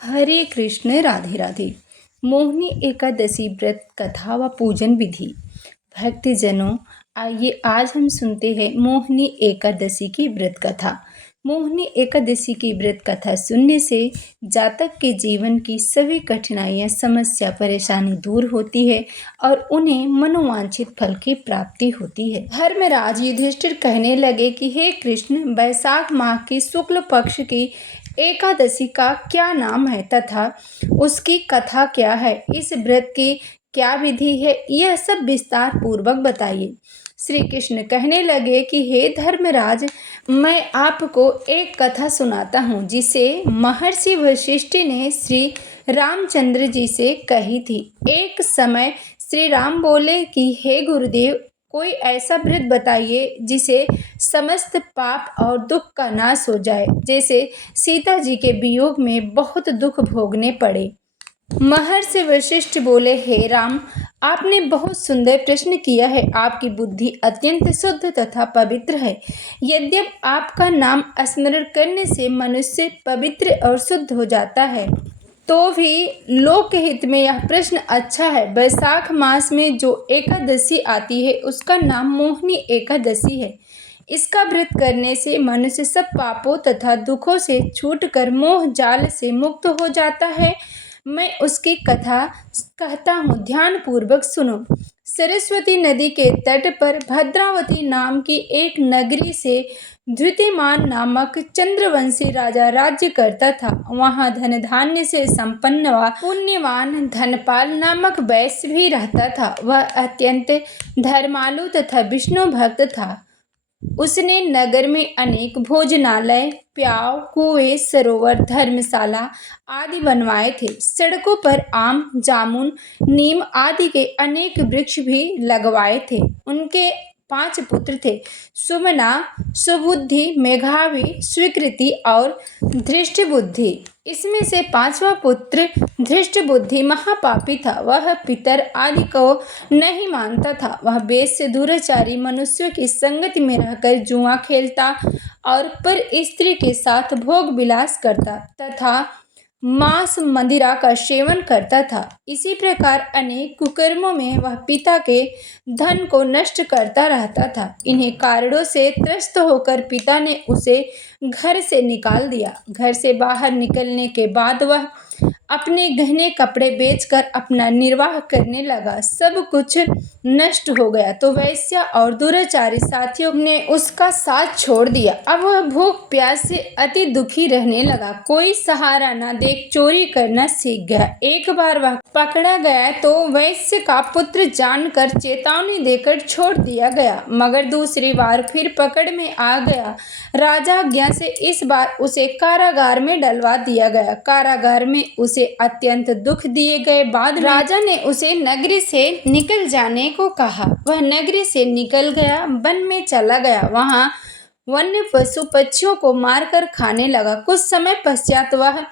हरे कृष्ण राधे राधे। मोहिनी एकादशी व्रत कथा व पूजन विधि। भक्तजनों, आइए आज हम सुनते हैं मोहिनी एकादशी की व्रत कथा। मोहिनी एकादशी की व्रत कथा सुनने से जातक के जीवन की सभी कठिनाइयाँ, समस्या, परेशानी दूर होती है और उन्हें मनोवांछित फल की प्राप्ति होती है। धर्मराज युधिष्ठिर कहने लगे कि हे कृष्ण, वैशाख माह की शुक्ल पक्ष की एकादशी का क्या नाम है तथा उसकी कथा क्या है, इस व्रत की क्या विधि है, यह सब विस्तार पूर्वक बताइए। श्री कृष्ण कहने लगे कि हे धर्मराज, मैं आपको एक कथा सुनाता हूँ जिसे महर्षि वशिष्ठ ने श्री रामचंद्र जी से कही थी। एक समय श्री राम बोले कि हे गुरुदेव, कोई ऐसा व्रत बताइए जिसे समस्त पाप और दुख का नाश हो जाए, जैसे सीता जी के वियोग में बहुत दुख भोगने पड़े। महर्षि वशिष्ठ बोले, हे राम, आपने बहुत सुंदर प्रश्न किया है। आपकी बुद्धि अत्यंत शुद्ध तथा पवित्र है। यद्यप आपका नाम स्मरण करने से मनुष्य पवित्र और शुद्ध हो जाता है, तो भी लोकहित में यह प्रश्न अच्छा है। वैशाख मास में जो एकादशी आती है उसका नाम मोहिनी एकादशी है। इसका व्रत करने से मनुष्य सब पापों तथा दुखों से छूटकर मोह जाल से मुक्त हो जाता है। मैं उसकी कथा कहता हूँ, ध्यान पूर्वक सुनो। सरस्वती नदी के तट पर भद्रावती नाम की एक नगरी से द्युतिमान नामक चंद्रवंशी राजा राज्य करता था। वहाँ धन धान्य से संपन्न व पुण्यवान धनपाल नामक वैश्य भी रहता था। वह अत्यंत धर्मालु तथा विष्णु भक्त था। उसने नगर में अनेक भोजनालय, प्याव, कुएं, सरोवर, धर्मशाला आदि बनवाए थे। सड़कों पर आम, जामुन, नीम आदि के अनेक वृक्ष भी लगवाए थे। उनके 5 पुत्र थे, सुमना, सुबुद्धि, मेघावी, स्वीकृति और धृष्टबुद्धि। इसमें से 5वां पुत्र धृष्टबुद्धि महापापी था। वह पितर आदि को नहीं मानता था। वह वेश्य, दुराचारी, मनुष्यों की संगति में रहकर जुआ खेलता और पर स्त्री के साथ भोग विलास करता तथा मांस मदिरा का सेवन करता था। इसी प्रकार अनेक कुकर्मों में वह पिता के धन को नष्ट करता रहता था। इन्हीं कारणों से त्रस्त होकर पिता ने उसे घर से निकाल दिया। घर से बाहर निकलने के बाद वह अपने गहने कपड़े बेचकर अपना निर्वाह करने लगा। सब कुछ नष्ट हो गया तो वैश्या और दुराचारी साथियों ने उसका साथ छोड़ दिया। अब वह भूख प्यास से अति दुखी रहने लगा। कोई सहारा न देख चोरी करना सीख गया। एक बार वह पकड़ा गया तो वैश्य का पुत्र जानकर चेतावनी देकर छोड़ दिया गया, मगर दूसरी बार फिर पकड़ में आ गया। राजा आज्ञा से इस बार उसे कारागार में डलवा दिया गया। कारागार में उसे अत्यंत दुख दिए गए बाद राजा ने उसे नगरी से निकल जाने को कहा। वह नगरी से निकल गया, वन में चला गया। वहाँ वन्य पशु पक्षियों को मारकर खाने लगा। कुछ समय पश्चात वह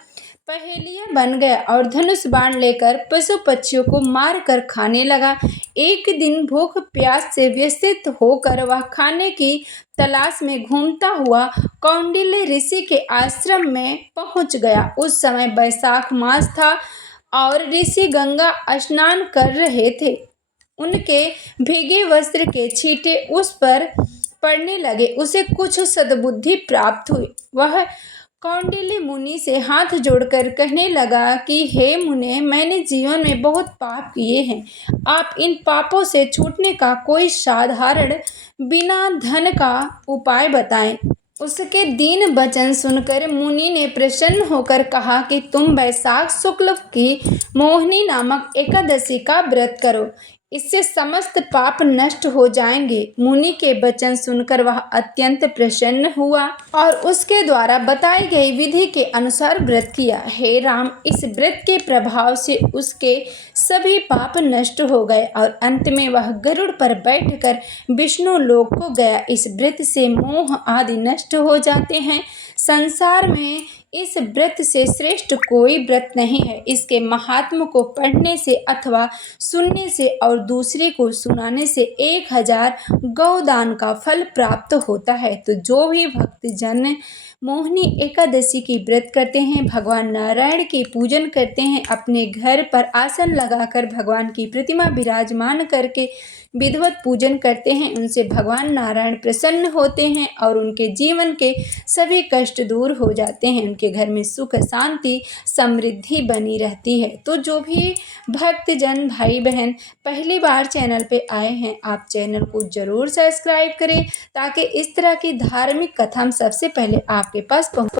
पहेलिया बन गया और धनुष बाण लेकर पशु पक्षियों को मार कर खाने लगा। एक दिन भूख प्यास से व्यथित होकर वह खाने की तलाश में घूमता हुआ कौंडिल्य ऋषि के आश्रम में पहुंच गया। उस समय वैशाख मास था और ऋषि गंगा स्नान कर रहे थे। उनके भीगे वस्त्र के छींटे उस पर पड़ने लगे। उसे कुछ सद्बुद्धि प्राप्त हुई। वह कौंडिल्य मुनि से हाथ जोड़कर कहने लगा कि हे मुने, मैंने जीवन में बहुत पाप किए हैं। आप इन पापों से छूटने का कोई साधारण बिना धन का उपाय बताएं। उसके दीन वचन सुनकर मुनि ने प्रसन्न होकर कहा कि तुम वैशाख शुक्ल की मोहिनी नामक एकादशी का व्रत करो, इससे समस्त पाप नष्ट हो जाएंगे। मुनि के वचन सुनकर वह अत्यंत प्रसन्न हुआ और उसके द्वारा बताई गई विधि के अनुसार व्रत किया। हे राम, इस व्रत के प्रभाव से उसके सभी पाप नष्ट हो गए और अंत में वह गरुड़ पर बैठकर विष्णु लोक को गया। इस व्रत से मोह आदि नष्ट हो जाते हैं। संसार में इस व्रत से श्रेष्ठ कोई व्रत नहीं है। इसके महात्म को पढ़ने से अथवा सुनने से और दूसरे को सुनाने से 1000 गौदान का फल प्राप्त होता है। तो जो भी भक्तजन मोहिनी एकादशी की व्रत करते हैं, भगवान नारायण की पूजन करते हैं, अपने घर पर आसन लगाकर भगवान की प्रतिमा विराजमान करके विधिवत पूजन करते हैं। उनसे भगवान नारायण प्रसन्न होते हैं और उनके जीवन के सभी कष्ट दूर हो जाते हैं। उनके घर में सुख शांति समृद्धि बनी रहती है। तो जो भी भक्तजन भाई बहन पहली बार चैनल पे आए हैं, आप चैनल को ज़रूर सब्सक्राइब करें ताकि इस तरह की धार्मिक कथा हम सबसे पहले आपके पास पहुँच